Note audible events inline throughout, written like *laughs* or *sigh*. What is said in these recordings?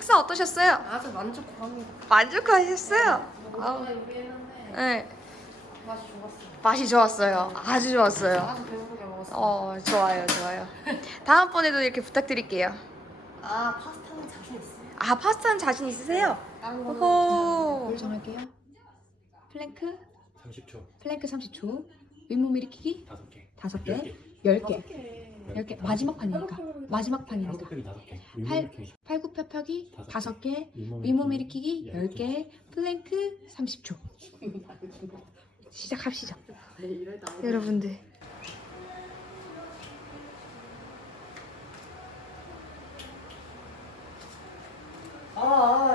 식사 어떠셨어요? 아주 만족합니다. 만족하셨어요? 아우, 오늘 요리했는데 네, 맛이 좋았어요. 맛이 좋았어요. 아주 좋았어요. 아주 배부르게 먹었어요. 어, 좋아요, 좋아요. 다음번에도 이렇게 부탁드릴게요. 아 파스타는 자신 있어요. 아, 파스타는 자신 있으세요? 다른 거는 오호. 정할게요. 플랭크, 30초 플랭크 30초. 윗몸 일으키기 5개 5개, 10개 10개. 10개. 마지막 판이니까. 마지막 판이니까. 한국팩이 5개 팔- 팔굽혀펴기 다섯 5개, 윗몸 윗몸 일으키기 열 10개, 플랭크 30초. 시작합시다. 여러분들. 아,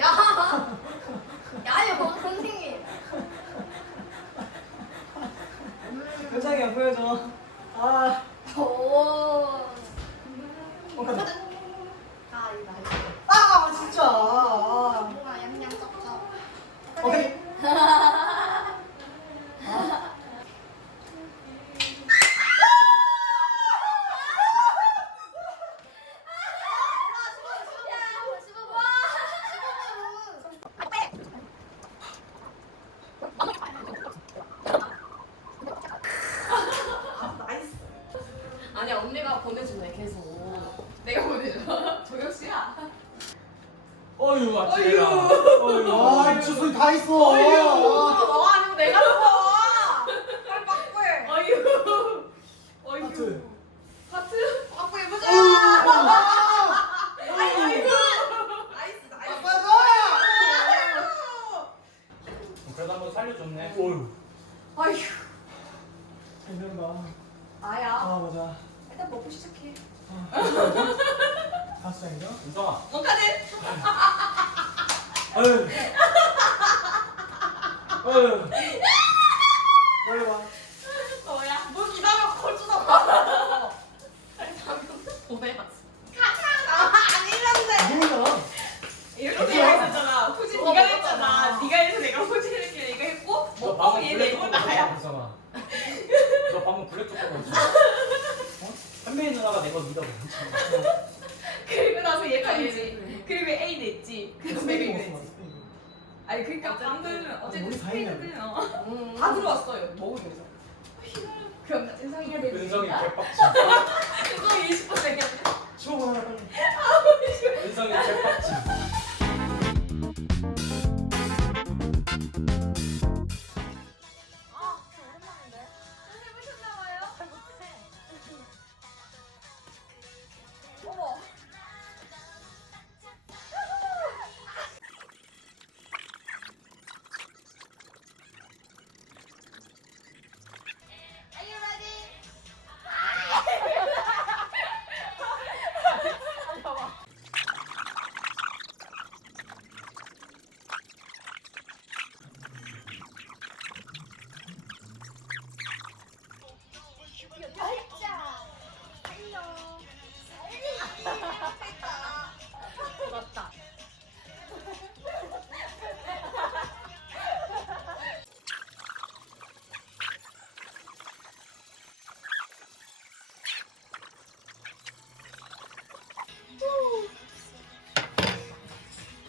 야. 야, 야, 선생님. 표정이야 보여줘. 아, 오. 뭔가 아, 이거 맛있어. 아 진짜. 아, 뭔가 얌얌 쩝쩝. 오케이. 나이스. 아니 언니가 보내주네 계속. 내가 보내줘. 조혁 씨야. 어휴 아찔해라 어휴 아, 주소리 다 있어. 아, 너가 아니고 내가 써. 빨리 바꾸해. 어휴. 하트. 하트? 바꾸 해보자. 아이고. 나이스 나이스. 그래도 한번 살려줬네 어휴 아휴. 괜찮다. 나야. 아 맞아. 일단 먹고 시작해. 다섯 장이죠? 은성아 뭔가는 어휴 어휴 빨리 와. 뭐야? 뭐 기다려 걸주다 봐. 아니 방금 뭐야? 가자. 아니란데. 누구야? 이렇게 내가 했었잖아. 후진 네가 했잖아. 네가 해서 내가 했길래 네가 했고 너 먹고 방금 얘 블랙 내고 초코 나야. 먹었어 은성아 너 방금 블랙 초코 먹었어 어? 현민이 누나가 내거 믿어 괜찮아 그리고 나서 얘가 얘지. 그리고 A 냈지. 그래서 내가 이거 스페인 냈지. 먹었어. 아니 그러니까 방금 어쨌든 우리 스페인은 어. 음. 다 들어왔어요. 먹으면서. 그럼 나 은성이가 내 은성이 개빡치 *laughs* 은성이 20분 되겠네. 추억 하나 빨리. 은성이 개빡치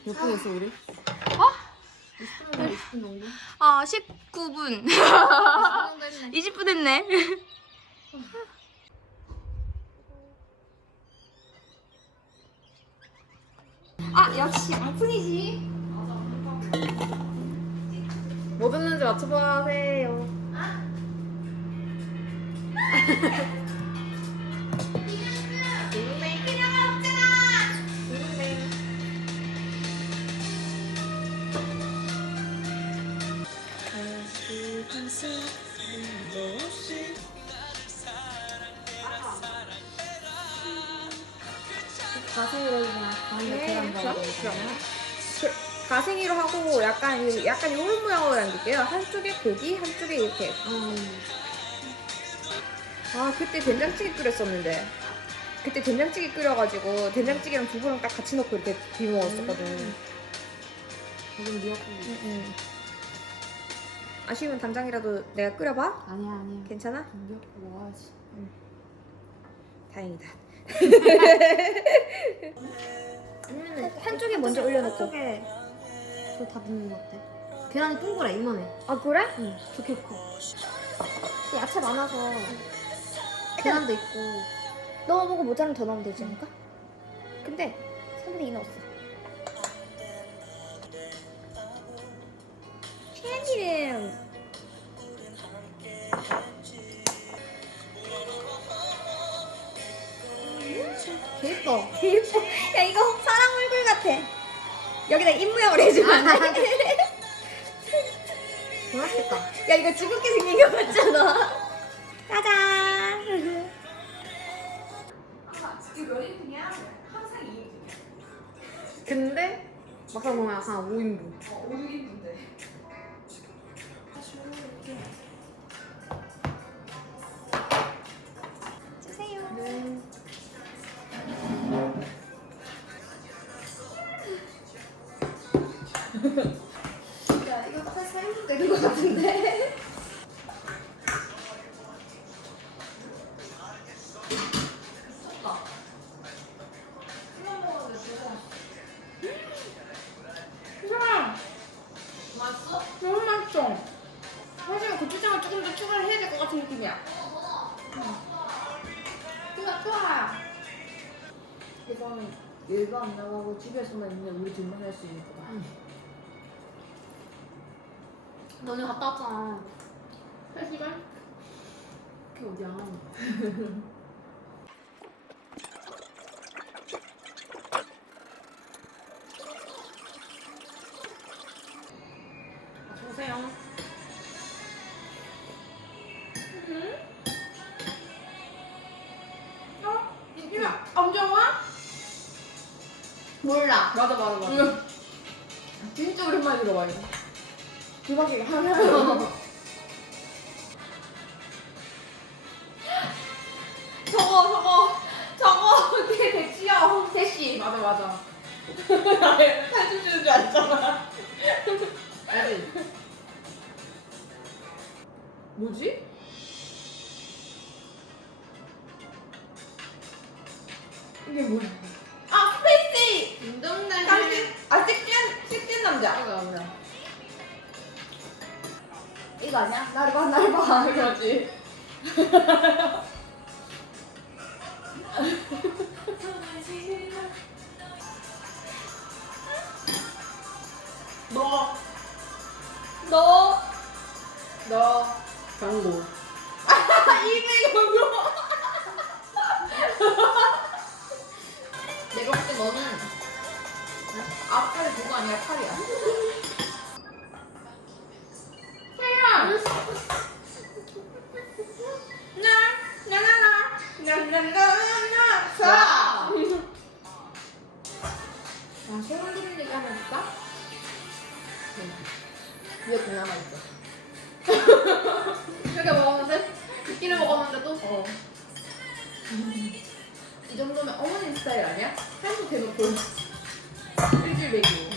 몇 분 했어 우리? 어? 20분 20분 정도? 아, 19분. 20분 정도 했네. 20분 했네. 아, 역시 양푼이지. 뭐 듣는지 맞춰보세요. *laughs* 약간 이- 약간 이런 모양으로 남길게요. 한쪽에 고기, 한쪽에 이렇게. 아 그때 된장찌개 끓였었는데 그때 된장찌개 끓여가지고 된장찌개랑 두부랑 딱 같이 넣고 이렇게 비벼 먹었었거든. 지금 미역국. 응, 응. 아쉬우면 간장이라도 내가 끓여봐. 아니야 아니야. 괜찮아? 미역국 먹어야지. 다행이다. *laughs* 한쪽에 먼저 올려놓고. 한쪽에 저다 붙는 거 어때? 계란이 동그래 이만해. 아 그래? 응, 좋게 커. 야채 많아서 계란도 있고. 넣어보고 모자라면 더 넣으면 되지 않을까? 근데 3분의 2 넣었어. 참기름. 개 이뻐. 예뻐. 야 이거 사람 얼굴 같아. 여기다 입 모양으로 해주면 안 돼? *laughs* 맛있겠다. 야 이거 죽을게 생긴 거 같잖아. 짜잔. 항상 지금 몇 인분이야? 항상 2인분이야. 근데 막상 보면 약간 5인분. 집에서만 있는 우리 둘만 할 수 있는 거다. 너네 갔다 왔잖아. 3시간? 그게 어디야? *laughs* 오랜만에 들어봐, 이거. 대박이야, 하면. 저거, 저거, 저거, 걔 대치야, 대시. 맞아, 맞아. 탈출 주는 줄 알았잖아. 어디? 뭐지? 이게 뭐야? 아! 운동대. 당신, 아, 섹시한, 섹시한 남자. 이거 아니야? 나를 봐, 나를 봐. *laughs* 그러지. 너, 너, 너, 경고. *laughs* 입에 경고. 내가 볼 때 너는 앞팔이 두가 아니라 팔이야. 아, 소문 들은 얘기 하면 줄까? 위에 그나마 있어. 이렇게 먹었는데? 이끼를 먹었는데 또? 어. 이 정도면 어머님 스타일 아니야? 한국 대놓고 일주일 내기.